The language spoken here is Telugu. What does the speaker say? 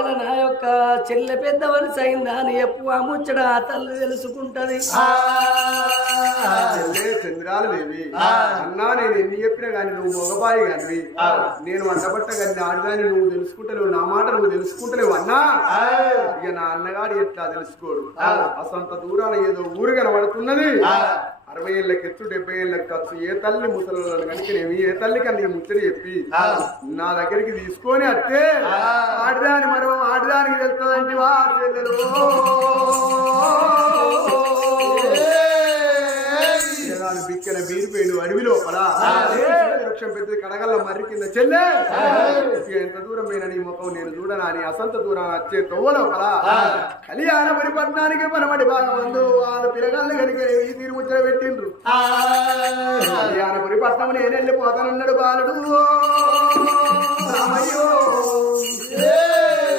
లోపల నా యొక్క చెల్లె పెద్ద వలస అయిందా అని ఎప్పుడు ఆ ముచ్చట ఆ తల్లి తెలుసుకుంటది. చంద్రాలు దేవి అన్నా నేను ఎన్ని చెప్పినా గాని నువ్వు మగబాయి గాని నేను వంటబట్ట గాని ఆడదాన్ని నువ్వు తెలుసుకుంటలేవు, నా మాట నువ్వు తెలుసుకుంటలేవు అన్నా. ఇక నా అన్నగాడు ఎట్లా తెలుసుకోడు, అసంత దూరాన ఏదో ఊరు కనబడుతున్నది. 60 ఏళ్ళకి ఎత్తు 70 ఏళ్ళకి ఖర్చు ఏ తల్లి ముసలి కనుకనేమి ఏ తల్లి కన్నా ముచ్చడి చెప్పి నా దగ్గరికి తీసుకొని అత్తే ఆడదాని మరో ఆడదానికి తెలుస్తుందండి వా చెల్లెలు బిక్కన బీరిపోయిన అడవి లోపల వృక్షం పెద్ద కడగల్ల మర్రి కింద చెల్లె ఎంత దూరం పోయినా నీ ముఖం నేను చూడనా అని అసంత దూరం వచ్చే తొవ్వ లోపల కళ్యాణపురి పట్టణానికి పనబడి బాగా మందు వాళ్ళ పిల్లగాళ్ళు కనుక ఈ తీరు ముచ్చట పెట్టిండ్రు. కళ్యాణపురి పట్టణం నేను వెళ్ళిపోతానన్నాడు బాలుడు. రామయ్యో